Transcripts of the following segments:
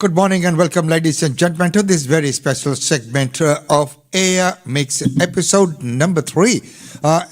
Good morning and welcome, ladies and gentlemen, to this very special segment of Air Mix episode number 3.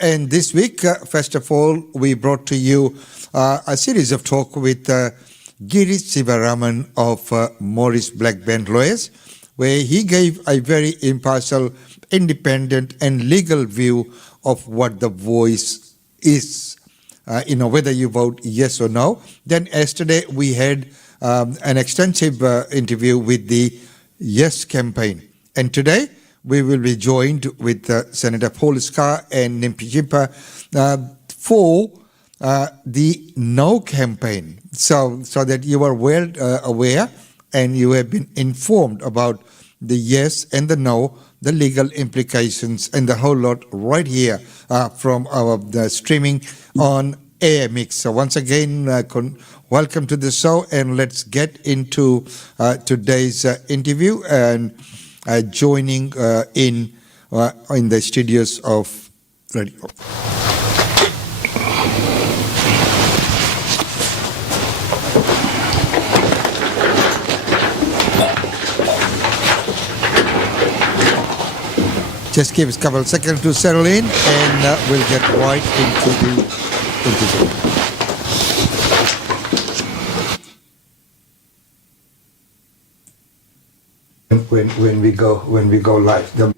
And this week, first of all, we brought to you a series of talk with Girish Sivaraman of Morris Black Band Lawyers, where he gave a very impartial, independent and legal view of what the voice is, whether you vote yes or no. Then yesterday we had an extensive interview with the Yes campaign. And today we will be joined with Senator Paul Scar and Nimpi Jimpa for the No campaign. So that you are well aware and you have been informed about the yes and the no, the legal implications and the whole lot right here from our streaming on Air Mix. So once again, welcome to the show, and let's get into today's interview and joining in the studios of Radio. Just give us a couple of seconds to settle in, and we'll get right into the interview. When we go live.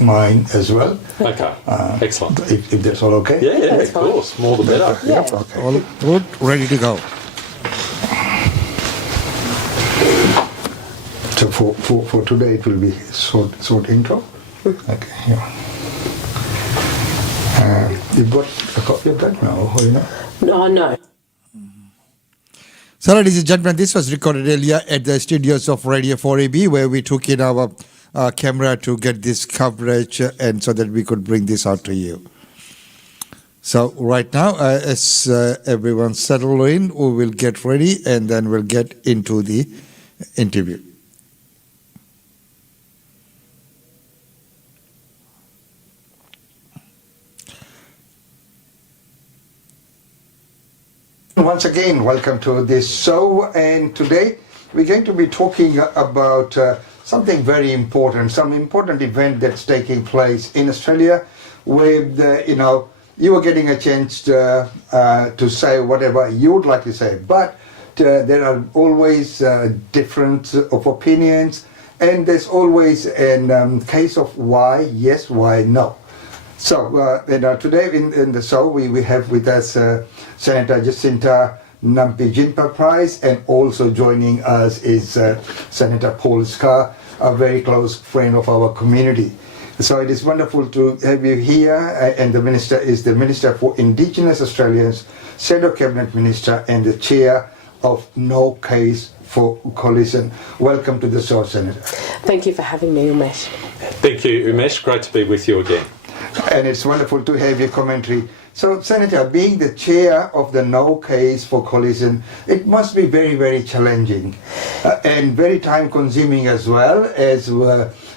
Mine as well. Okay, excellent. If that's all okay? Yeah, of course. More the better. Yeah. Okay. All good, ready to go. So for today it will be short intro. Okay. Yeah. You've got a copy of that now, or you know? No. So, ladies and gentlemen, this was recorded earlier at the studios of Radio 4AB, where we took in our camera to get this coverage and so that we could bring this out to you. So right now, as everyone settle in, we will get ready and then we'll get into the interview. Once again, welcome to this show, and today we're going to be talking about something very important, some important event that's taking place in Australia with, you are getting a chance to say whatever you would like to say, but there are always difference of opinions, and there's always a case of why yes, why no. So today in the show we have with us Senator Jacinta Nimpi Jimpa Price, and also joining us is Senator Paul Scar, a very close friend of our community. So it is wonderful to have you here, and the Minister is the Minister for Indigenous Australians, Shadow Cabinet Minister and the Chair of No Case for Coalition. Welcome to the show, Senator. Thank you for having me, Umesh. Thank you, Umesh. Great to be with you again. And it's wonderful to have your commentary. So, Senator, being the chair of the No Case for Coalition, it must be very, very challenging and very time-consuming as well, as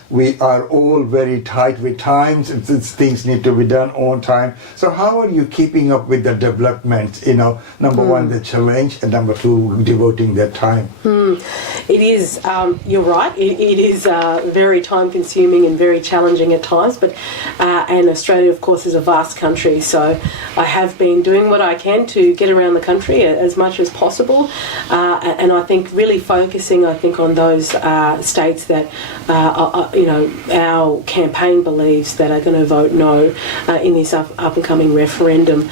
we are all very tight with times, and things need to be done on time. So how are you keeping up with the development? Number one, the challenge, and number two, devoting that time. It is, you're right, it is very time-consuming and very challenging at times, but and Australia, of course, is a vast country, so I have been doing what I can to get around the country as much as possible, and I think really focusing, on those states that our campaign believes that are going to vote no in this up-and-coming referendum.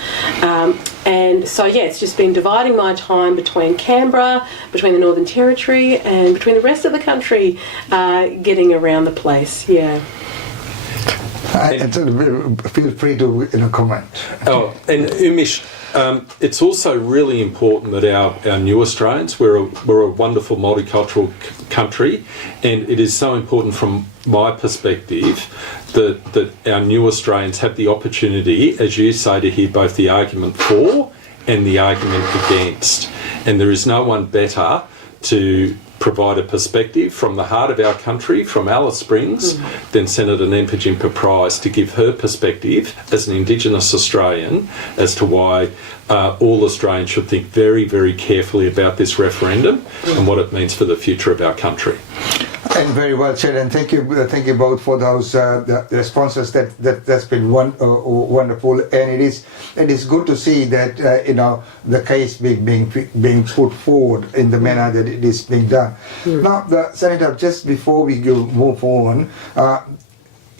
And so, it's just been dividing my time between Canberra, between the Northern Territory, and between the rest of the country, getting around the place, Feel free to comment. Oh, and Umesh, it's also really important that our new Australians, we're a wonderful multicultural country, and it is so important from my perspective that our new Australians have the opportunity, as you say, to hear both the argument for and the argument against. And there is no one better to provide a perspective from the heart of our country, from Alice Springs, then Senator Nempajimpa Price to give her perspective as an Indigenous Australian as to why all Australians should think very, very carefully about this referendum and what it means for the future of our country. And very well said, and thank you both for those the responses. That's been wonderful, and it is good to see that the case being put forward in the manner that it is being done. Now, Senator, just before we move on,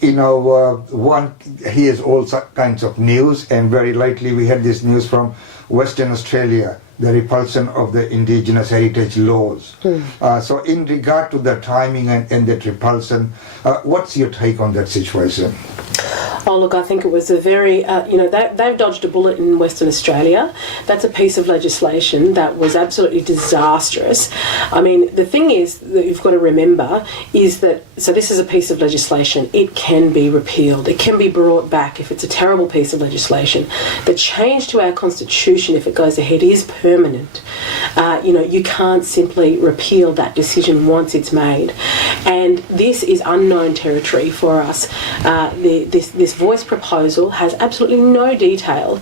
one hears all kinds of news, and very lately we had this news from Western Australia, the repulsion of the Indigenous heritage laws. So in regard to the timing and that repulsion, what's your take on that situation? Oh, look, I think it was a very, they've dodged a bullet in Western Australia. That's a piece of legislation that was absolutely disastrous. I mean, the thing is that you've got to remember is that, so this is a piece of legislation. It can be repealed. It can be brought back if it's a terrible piece of legislation. The change to our constitution, if it goes ahead, is permanent. You can't simply repeal that decision once it's made. And this is unknown territory for us. This voice proposal has absolutely no detail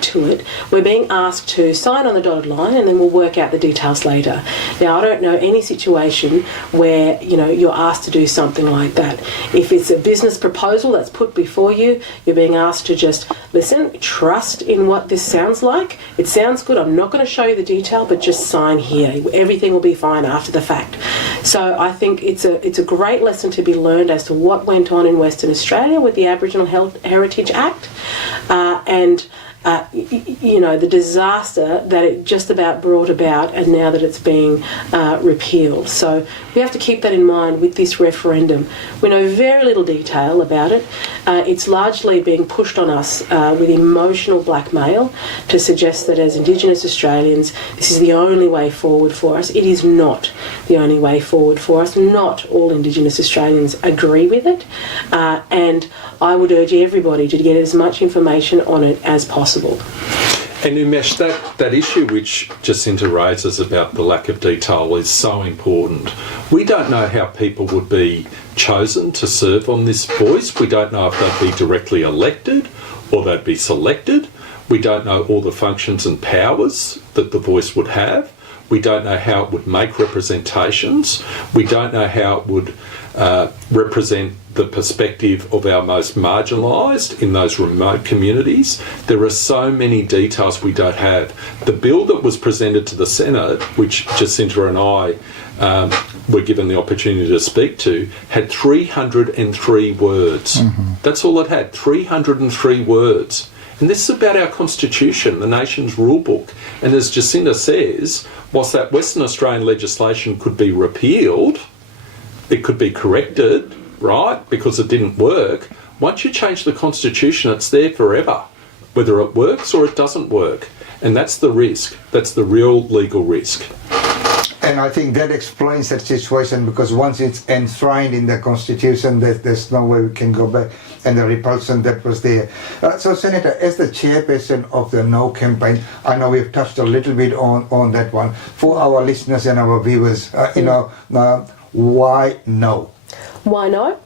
to it. We're being asked to sign on the dotted line and then we'll work out the details later. Now, I don't know any situation where, you're asked to do something like that. If it's a business proposal that's put before you, you're being asked to just listen, trust in what this sounds like. It sounds good. I'm not going to show you the detail, but just sign here. Everything will be fine after the fact. So I think it's a great lesson to be learned as to what went on in Western Australia with the Aboriginal Heritage Act and the disaster that it just about brought about, and now that it's being repealed. So we have to keep that in mind with this referendum. We know very little detail about it. It's largely being pushed on us with emotional blackmail to suggest that as Indigenous Australians, this is the only way forward for us. It is not the only way forward for us. Not all Indigenous Australians agree with it. And I would urge everybody to get as much information on it as possible. And Umesh, that issue which Jacinta raises about the lack of detail is so important. We don't know how people would be chosen to serve on this voice. We don't know if they'd be directly elected or they'd be selected. We don't know all the functions and powers that the voice would have. We don't know how it would make representations. We don't know how it would represent the perspective of our most marginalised in those remote communities. There are so many details we don't have. The bill that was presented to the Senate, which Jacinta and I were given the opportunity to speak to, had 303 words. That's all it had, 303 words. And this is about our constitution, the nation's rule book. And as Jacinta says, whilst that Western Australian legislation could be repealed, it could be corrected, right, because it didn't work. Once you change the constitution, it's there forever, whether it works or it doesn't work. And that's the risk. That's the real legal risk. And I think that explains that situation, because once it's enshrined in the constitution, there's no way we can go back, and the repulsion that was there. So, Senator, as the chairperson of the No campaign, I know we've touched a little bit on that one. For our listeners and our viewers, why no? Why no?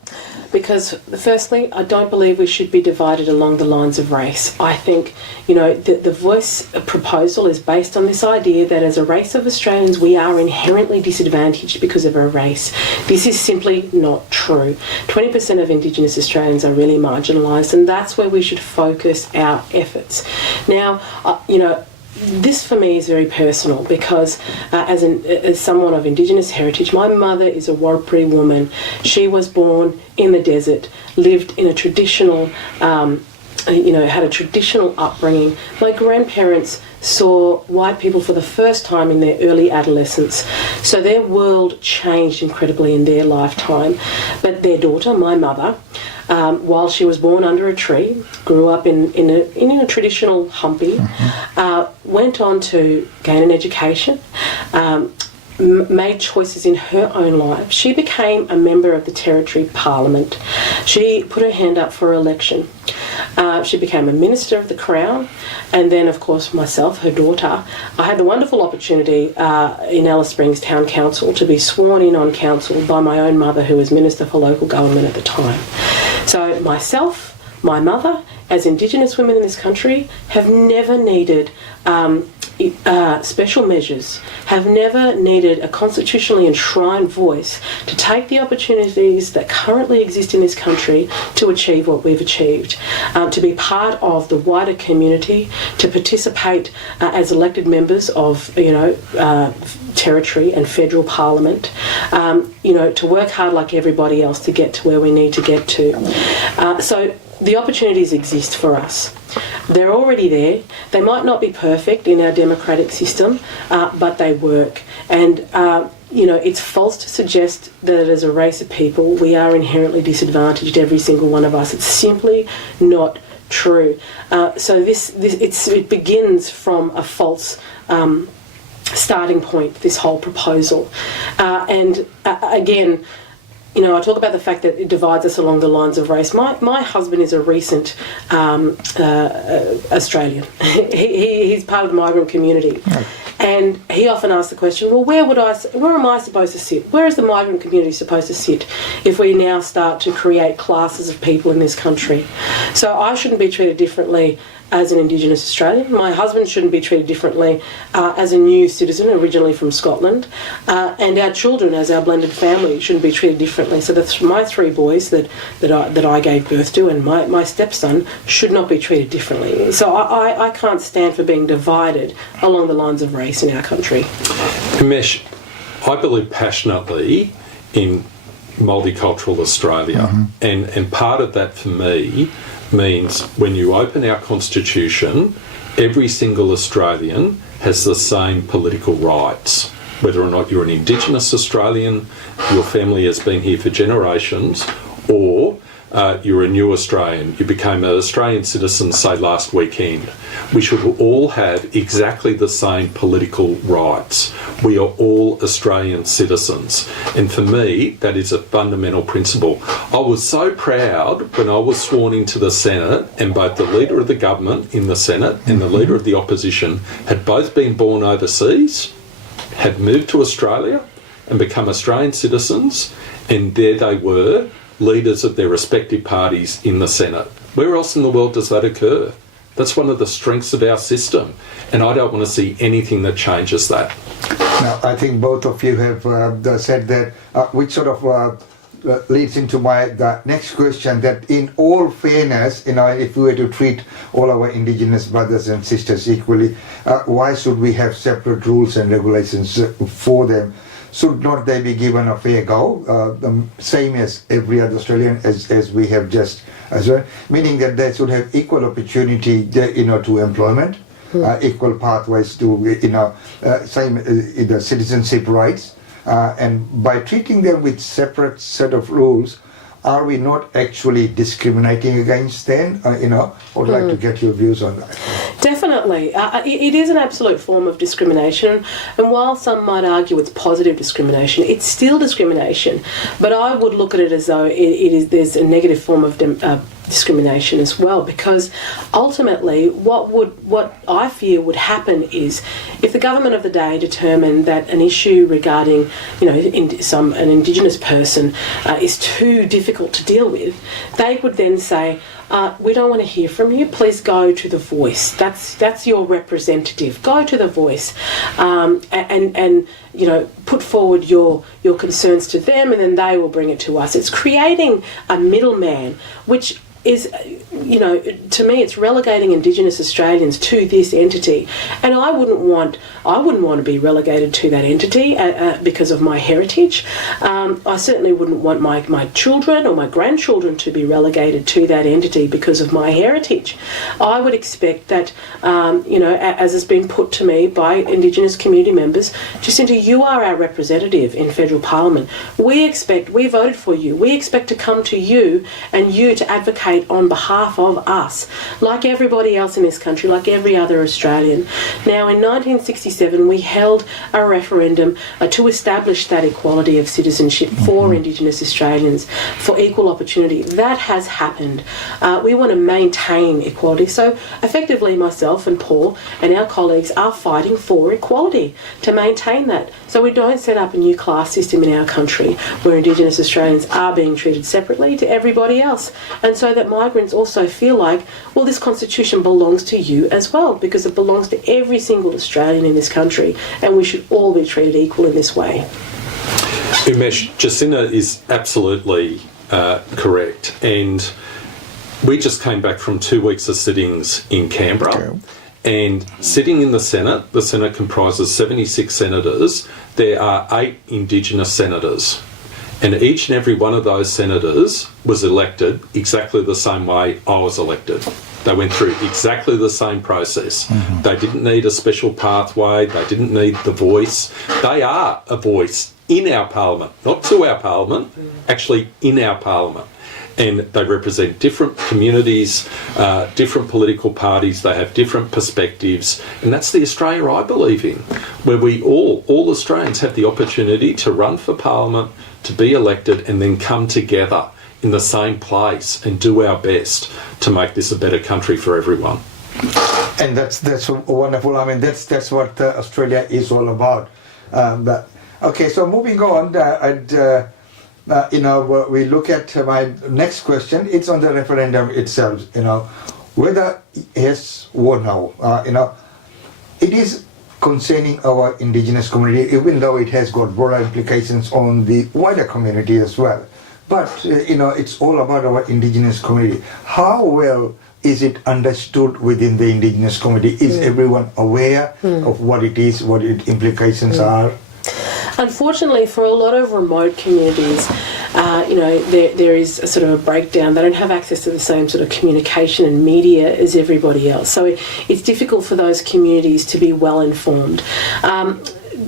Because firstly, I don't believe we should be divided along the lines of race. I think, the voice proposal is based on this idea that as a race of Australians, we are inherently disadvantaged because of our race. This is simply not true. 20% of Indigenous Australians are really marginalised, and that's where we should focus our efforts. Now, this for me is very personal because as someone of Indigenous heritage, my mother is a Warrapuri woman. She was born in the desert, lived in a traditional, had a traditional upbringing. My grandparents saw white people for the first time in their early adolescence. So their world changed incredibly in their lifetime. But their daughter, my mother, while she was born under a tree, grew up in a traditional humpy, went on to gain an education, made choices in her own life. She became a member of the Territory Parliament. She put her hand up for election. She became a Minister of the Crown, and then, of course, myself, her daughter. I had the wonderful opportunity in Alice Springs Town Council to be sworn in on council by my own mother, who was Minister for Local Government at the time. So myself, my mother, as Indigenous women in this country, have never needed special measures, have never needed a constitutionally enshrined voice to take the opportunities that currently exist in this country to achieve what we've achieved, to be part of the wider community, to participate as elected members of, territory and federal parliament, to work hard like everybody else to get to where we need to get to. So the opportunities exist for us. They're already there. They might not be perfect in our democratic system, but they work. And, it's false to suggest that as a race of people we are inherently disadvantaged, every single one of us. It's simply not true. So it begins from a false starting point, this whole proposal. Again, I talk about the fact that it divides us along the lines of race. My husband is a recent Australian. He's part of the migrant community. Right. And he often asks the question, well, where am I supposed to sit? Where is the migrant community supposed to sit if we now start to create classes of people in this country? So I shouldn't be treated differently as an Indigenous Australian. My husband shouldn't be treated differently as a new citizen originally from Scotland. And our children, as our blended family, shouldn't be treated differently. So my three boys that I gave birth to and my stepson should not be treated differently. So I can't stand for being divided along the lines of race in our country. Umesh, I believe passionately in multicultural Australia. Mm-hmm. And part of that for me means when you open our constitution, every single Australian has the same political rights. Whether or not you're an Indigenous Australian, your family has been here for generations, or you're a new Australian, you became an Australian citizen, say, last weekend. We should all have exactly the same political rights. We are all Australian citizens. And for me, that is a fundamental principle. I was so proud when I was sworn into the Senate and both the Leader of the government in the Senate and the Leader of the opposition had both been born overseas, had moved to Australia and become Australian citizens, and there they were, leaders of their respective parties in the Senate. Where else in the world does that occur? That's one of the strengths of our system, and I don't want to see anything that changes that. Now, I think both of you have said that, which sort of leads into the next question, that in all fairness, if we were to treat all our Indigenous brothers and sisters equally, why should we have separate rules and regulations for them? Should not they be given a fair go, the same as every other Australian, as we have just as well, meaning that they should have equal opportunity, to employment, equal pathways to, same the citizenship rights, and by treating them with separate set of rules, are we not actually discriminating against them? I would like to get your views on that. Definitely. It is an absolute form of discrimination, and while some might argue it's positive discrimination, it's still discrimination. But I would look at it as though there's a negative form of discrimination as well, because ultimately what I fear would happen is if the government of the day determined that an issue regarding an Indigenous person is too difficult to deal with, they would then say, we don't want to hear from you, please go to the Voice. That's your representative. Go to the Voice and put forward your concerns to them, and then they will bring it to us. It's creating a middleman, which is, to me, it's relegating Indigenous Australians to this entity, and I wouldn't want to be relegated to that entity because of my heritage. I certainly wouldn't want my children or my grandchildren to be relegated to that entity because of my heritage. I would expect that, as has been put to me by Indigenous community members, Jacinta, you are our representative in federal parliament. We voted for you. We expect to come to you and you to advocate on behalf behalf of us, like everybody else in this country, like every other Australian. Now, in 1967, we held a referendum to establish that equality of citizenship for Indigenous Australians, for equal opportunity. That has happened. We want to maintain equality. So, effectively, myself and Paul and our colleagues are fighting for equality to maintain that. So we don't set up a new class system in our country where Indigenous Australians are being treated separately to everybody else. And so that migrants also feel like, well, this constitution belongs to you as well, because it belongs to every single Australian in this country, and we should all be treated equal in this way. Umesh, Jacinta is absolutely correct. And we just came back from 2 weeks of sittings in Canberra. Okay. And sitting in the Senate comprises 76 senators. There are 8 Indigenous senators. And each and every one of those senators was elected exactly the same way I was elected. They went through exactly the same process. They didn't need a special pathway. They didn't need the voice. They are a voice in our parliament, not to our parliament, actually in our parliament. And they represent different communities, different political parties. They have different perspectives. And that's the Australia I believe in, where we all Australians have the opportunity to run for parliament, to be elected, and then come together in the same place and do our best to make this a better country for everyone. And that's wonderful. I mean, that's what Australia is all about. Okay, so moving on, we look at my next question. It's on the referendum itself. Whether yes or no. It is concerning our Indigenous community, even though it has got broader implications on the wider community as well. But it's all about our Indigenous community. How well is it understood within the Indigenous community? Is everyone aware of what it is, what its implications are? Unfortunately, for a lot of remote communities, there is a sort of a breakdown. They don't have access to the same sort of communication and media as everybody else. So it's difficult for those communities to be well informed.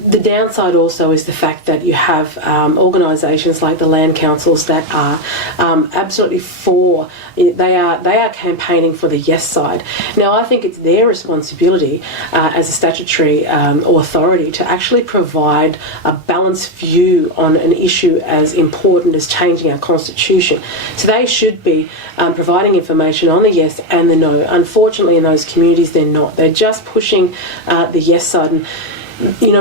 The downside also is the fact that you have organisations like the land councils that are absolutely for. They are campaigning for the yes side. Now, I think it's their responsibility as a statutory authority to actually provide a balanced view on an issue as important as changing our constitution. So they should be providing information on the yes and the no. Unfortunately, in those communities, they're not. They're just pushing the yes side. And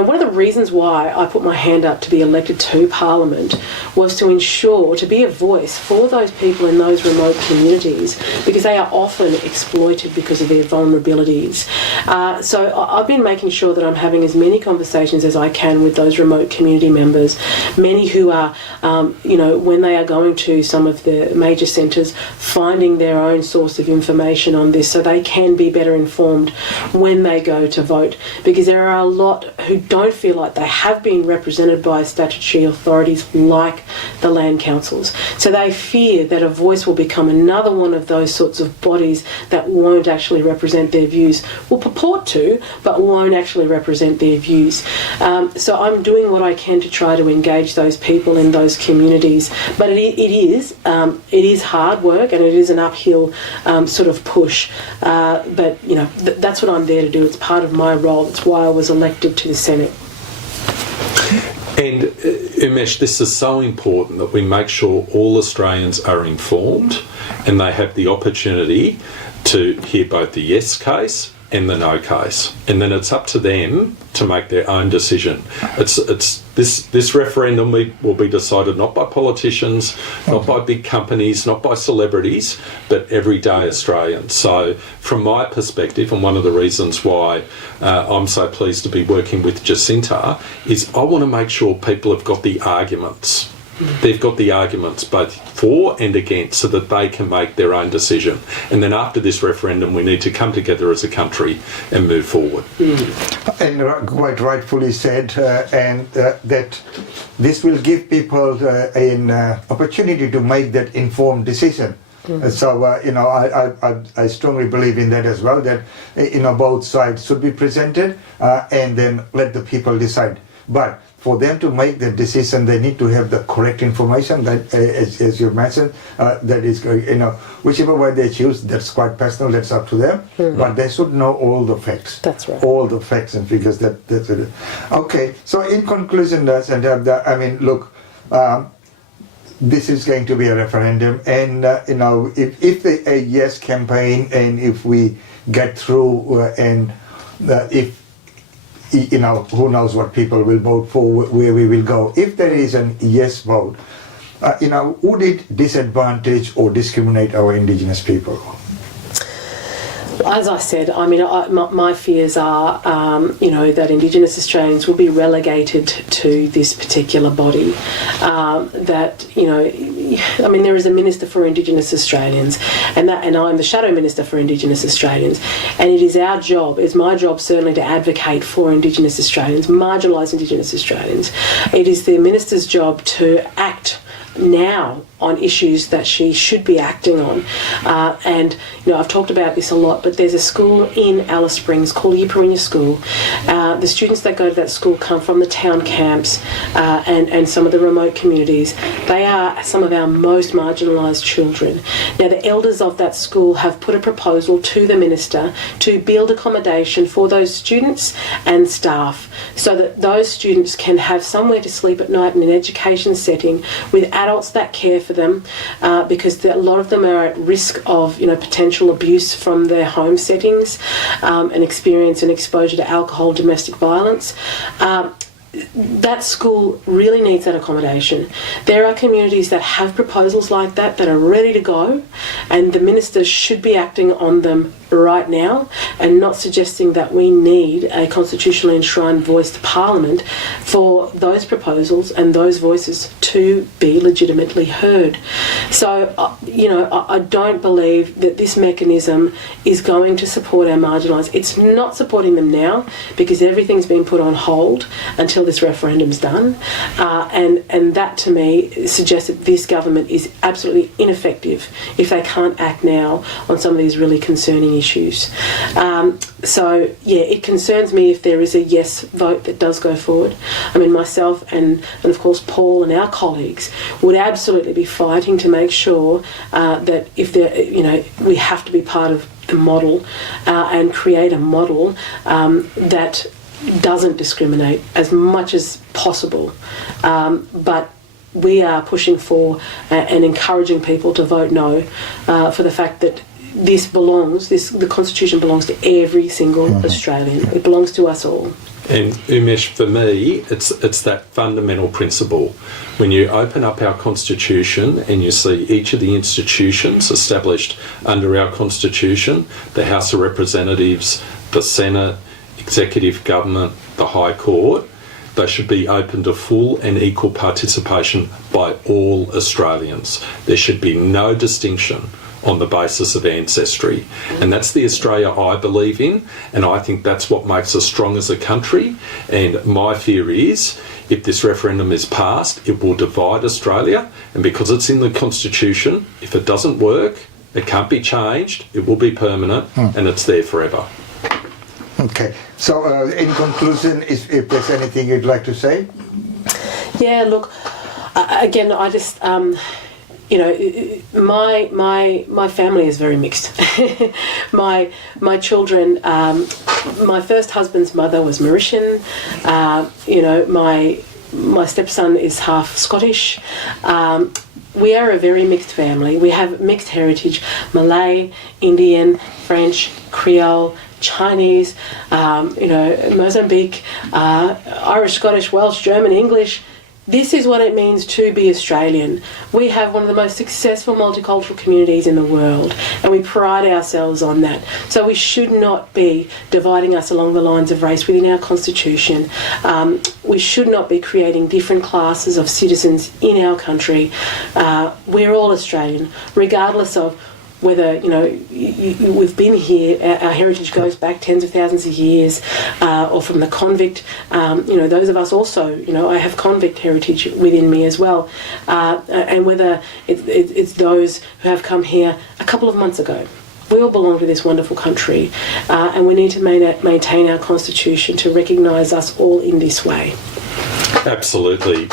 one of the reasons why I put my hand up to be elected to Parliament was to ensure, to be a voice for those people in those remote communities, because they are often exploited because of their vulnerabilities. So I've been making sure that I'm having as many conversations as I can with those remote community members, many who are, when they are going to some of the major centres, finding their own source of information on this so they can be better informed when they go to vote, because there are a lot who don't feel like they have been represented by statutory authorities like the land councils. So they fear that a voice will become another one of those sorts of bodies that won't actually represent their views, will purport to, but won't actually represent their views. So I'm doing what I can to try to engage those people in those communities. But it is hard work, and it is an uphill sort of push. But that's what I'm there to do. It's part of my role. It's why I was elected to the Senate. And Umesh, this is so important that we make sure all Australians are informed and they have the opportunity to hear both the yes case and the no case, and then it's up to them to make their own decision. This referendum will be decided not by politicians, not by big companies, not by celebrities, but everyday Australians. So from my perspective, and one of the reasons why I'm so pleased to be working with Jacinta, is I want to make sure people have got the arguments. They've got the arguments both for and against so that they can make their own decision. And then after this referendum, we need to come together as a country and move forward. And quite rightfully said, that this will give people an opportunity to make that informed decision. So, I strongly believe in that as well, that, both sides should be presented and then let the people decide. But for them to make the decision, they need to have the correct information. That, as you mentioned, that is, whichever way they choose, that's quite personal. That's up to them. But they should know all the facts. That's right. All the facts and figures. That's it. Okay. So in conclusion, look. This is going to be a referendum, and if a yes campaign, and if we get through, and if who knows what people will vote for, where we will go. If there is an yes vote, would it disadvantage or discriminate our Indigenous people? As I said, my fears are, that Indigenous Australians will be relegated to this particular body. There is a Minister for Indigenous Australians, and I'm the Shadow Minister for Indigenous Australians, and it is our job, it's my job certainly to advocate for Indigenous Australians, marginalised Indigenous Australians. It is the Minister's job to act now on issues that she should be acting on. I've talked about this a lot, but there's a school in Alice Springs called Yiparina School. The students that go to that school come from the town camps and some of the remote communities. They are some of our most marginalised children. Now, the elders of that school have put a proposal to the Minister to build accommodation for those students and staff so that those students can have somewhere to sleep at night in an education setting with adults that care for them, because a lot of them are at risk of potential abuse from their home settings and experience and exposure to alcohol, domestic violence. That school really needs that accommodation. There are communities that have proposals like that are ready to go, and the Minister should be acting on them right now and not suggesting that we need a constitutionally enshrined voice to Parliament for those proposals and those voices to be legitimately heard. So, I don't believe that this mechanism is going to support our marginalised. It's not supporting them now because everything's been put on hold until this referendum's done, and that to me suggests that this government is absolutely ineffective if they can't act now on some of these really concerning issues. It concerns me if there is a yes vote that does go forward. Myself and of course Paul and our colleagues would absolutely be fighting to make sure that if there, we have to be part of the model and create a model that doesn't discriminate as much as possible, but we are pushing for and encouraging people to vote no for the fact that the Constitution belongs to every single Australian. It belongs to us all. And Umesh, for me, it's that fundamental principle. When you open up our Constitution and you see each of the institutions established under our Constitution, the House of Representatives, the Senate, Executive Government, the High Court, they should be open to full and equal participation by all Australians. There should be no distinction on the basis of ancestry. And that's the Australia I believe in, and I think that's what makes us strong as a country. And my fear is, if this referendum is passed, it will divide Australia, and because it's in the Constitution, if it doesn't work, it can't be changed, it will be permanent, and it's there forever. Okay, so in conclusion, if there's anything you'd like to say? Yeah, look, again, I just... my family is very mixed. my children, my first husband's mother was Mauritian. My stepson is half Scottish. We are a very mixed family. We have mixed heritage: Malay, Indian, French, Creole, Chinese, Mozambique, Irish, Scottish, Welsh, German, English. This is what it means to be Australian. We have one of the most successful multicultural communities in the world, and we pride ourselves on that. So we should not be dividing us along the lines of race within our Constitution. We should not be creating different classes of citizens in our country. We're all Australian, regardless of whether, we've been here, our heritage goes back tens of thousands of years, or from the convict, those of us also, I have convict heritage within me as well, and whether it's those who have come here a couple of months ago. We all belong to this wonderful country, and we need to maintain our Constitution to recognise us all in this way. Absolutely,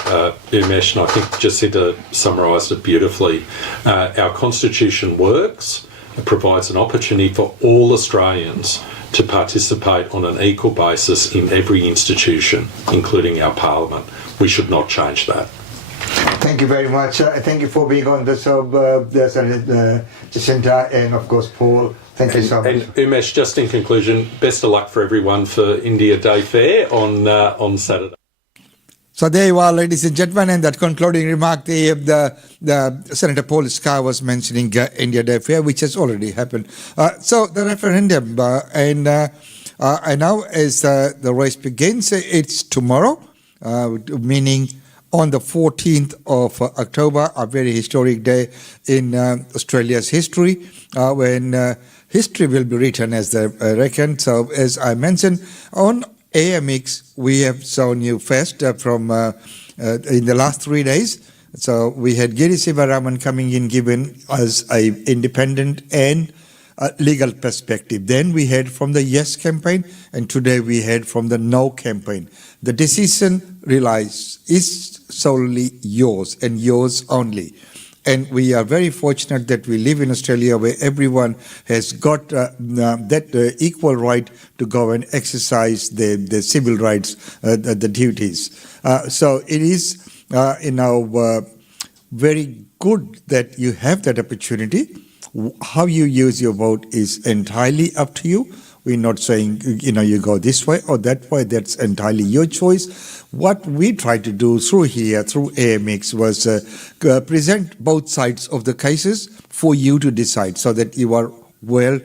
Umesh, and I think Jacinta summarised it beautifully. Our Constitution works. It provides an opportunity for all Australians to participate on an equal basis in every institution, including our Parliament. We should not change that. Thank you very much. Thank you for being on the show, Jacinta, and of course, Paul. Thank you so much. And Umesh, just in conclusion, best of luck for everyone for India Day Fair on Saturday. So there you are, ladies and gentlemen, and that concluding remark, the Senator Paul Scar was mentioning India Day Fair, which has already happened. So the referendum, and now as the race begins, it's tomorrow, meaning on the 14th of October, a very historic day in Australia's history, when history will be written, as they reckon. So as I mentioned, on AMX, we have shown you first from in the last 3 days. So we had Giri Sivaraman coming in, giving us a independent and legal perspective. Then we heard from the Yes campaign, and today we heard from the No campaign. The decision, realize, is solely yours and yours only. And we are very fortunate that we live in Australia, where everyone has got that equal right to go and exercise the civil rights, the duties. So it is, very good that you have that opportunity. How you use your vote is entirely up to you. We're not saying, you go this way or that way. That's entirely your choice. What we tried to do through AMX, was present both sides of the cases for you to decide, so that you are well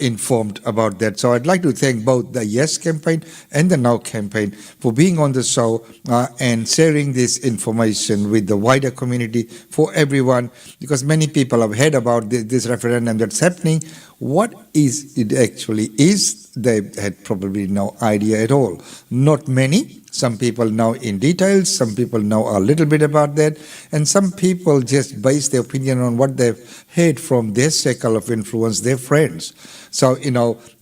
informed about that. So I'd like to thank both the Yes campaign and the No campaign for being on the show and sharing this information with the wider community, for everyone, because many people have heard about this referendum that's happening. What is it actually is? They had probably no idea at all. Not many. Some people know in details, some people know a little bit about that, and some people just base their opinion on what they've heard from their circle of influence, their friends. So,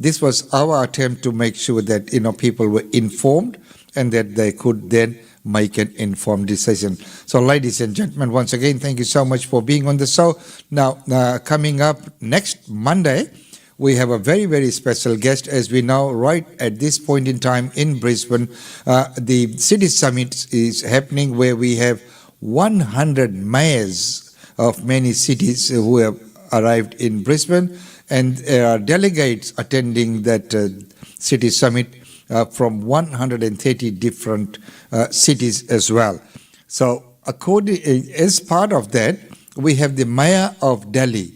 this was our attempt to make sure that, people were informed and that they could then make an informed decision. So, ladies and gentlemen, once again, thank you so much for being on the show. Now, coming up next Monday, we have a very, very special guest. As we know, right at this point in time in Brisbane, the City Summit is happening, where we have 100 mayors of many cities who have arrived in Brisbane, and there are delegates attending that City Summit from 130 different cities as well. So as part of that, we have the Mayor of Delhi,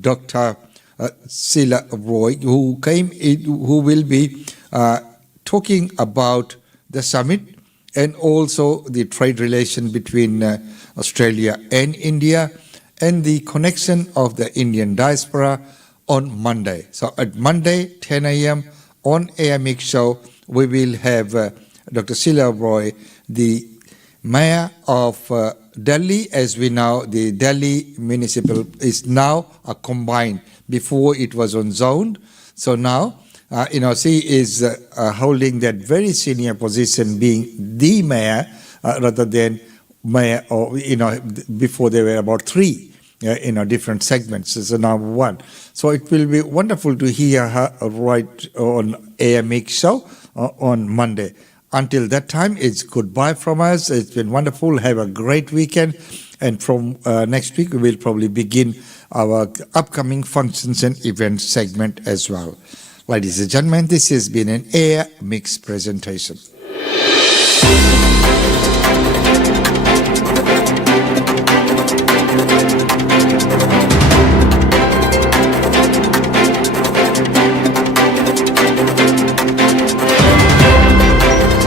Dr. Sheila Roy, who will be talking about the summit and also the trade relation between Australia and India, and the connection of the Indian diaspora on Monday. So at Monday, 10 a.m. on AMX show, we will have Dr. Sheila Roy, the Mayor of Delhi. As we know, the Delhi municipal is now a combined. Before it was on zoned. So now, she is holding that very senior position, being the mayor, rather than mayor, or, before there were about three, different segments. So now one. So it will be wonderful to hear her right on AMX show on Monday. Until that time, it's goodbye from us. It's been wonderful. Have a great weekend. And from next week, we will probably begin our upcoming functions and events segment as well. Ladies and gentlemen, this has been an AMX presentation.